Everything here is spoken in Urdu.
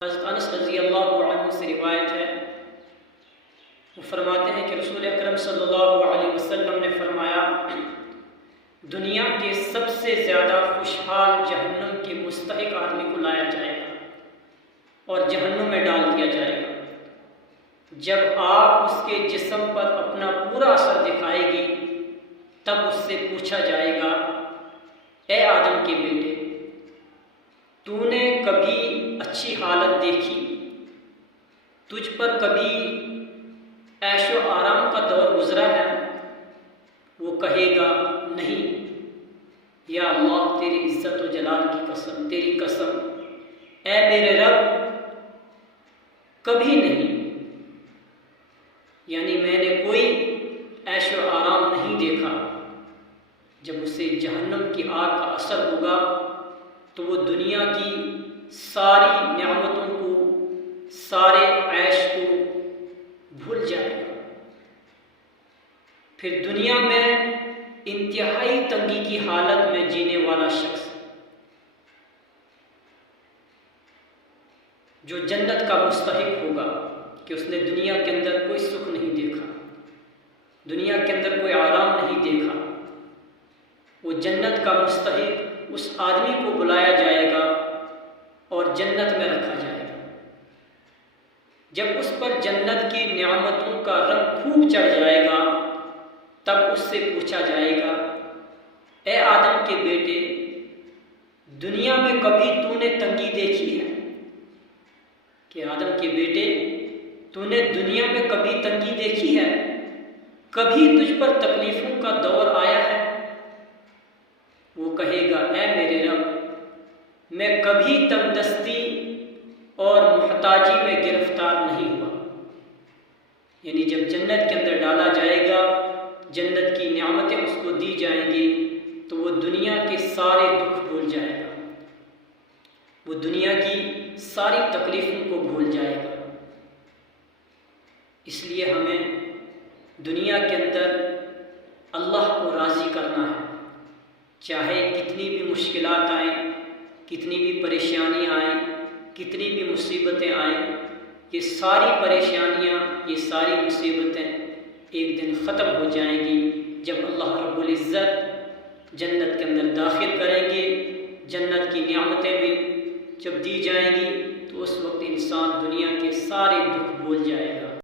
حضرت انس رضی اللہ عنہ سے روایت ہے، وہ فرماتے ہیں کہ رسول اکرم صلی اللہ علیہ وسلم نے فرمایا، دنیا کے سب سے زیادہ خوشحال جہنم کے مستحق آدمی کو لایا جائے گا اور جہنم میں ڈال دیا جائے گا۔ جب آپ اس کے جسم پر اپنا پورا اثر دکھائے گی تب اس سے پوچھا جائے گا، اے آدم کے بیٹے، تو نے کبھی اچھی حالت دیکھی؟ تجھ پر کبھی عیش و آرام کا دور گزرا ہے؟ وہ کہے گا نہیں یا اللہ، تیری عزت و جلال کی قسم، تیری قسم، اے میرے رب، کبھی نہیں، یعنی میں نے کوئی عیش و آرام نہیں دیکھا۔ جب اسے جہنم کی آگ کا اثر ہوگا تو وہ دنیا کی ساری نعمتوں کو، سارے عیش کو بھول جائے گا۔ پھر دنیا میں انتہائی تنگی کی حالت میں جینے والا شخص جو جنت کا مستحق ہوگا کہ اس نے دنیا کے اندر کوئی سکھ نہیں دیکھا، دنیا کے اندر کوئی آرام نہیں دیکھا، وہ جنت کا مستحق اس آدمی کو بلایا جائے گا اور جنت میں رکھا جائے گا۔ جب اس پر جنت کی نعمتوں کا رنگ خوب چڑھ جائے گا تب اس سے پوچھا جائے گا، اے آدم کے بیٹے، دنیا میں کبھی تو نے تنگی دیکھی ہے؟ کہ آدم کے بیٹے، تو نے دنیا میں کبھی تنگی دیکھی ہے؟ کبھی تجھ پر تکلیفوں کا دور آیا ہے؟ وہ کہے گا، اے میرے رب، میں کبھی تنگ دستی اور محتاجی میں گرفتار نہیں ہوا۔ یعنی جب جنت کے اندر ڈالا جائے گا، جنت کی نعمتیں اس کو دی جائیں گی تو وہ دنیا کے سارے دکھ بھول جائے گا، وہ دنیا کی ساری تکلیفوں کو بھول جائے گا۔ اس لیے ہمیں دنیا کے اندر اللہ کو راضی کرنا ہے، چاہے کتنی بھی مشکلات آئیں، کتنی بھی پریشانیاں آئیں، کتنی بھی مصیبتیں آئیں، یہ ساری پریشانیاں، یہ ساری مصیبتیں ایک دن ختم ہو جائیں گی جب اللہ رب العزت جنت کے اندر داخل کریں گے، جنت کی نعمتیں بھی جب دی جائیں گی تو اس وقت انسان دنیا کے سارے دکھ بھول جائے گا۔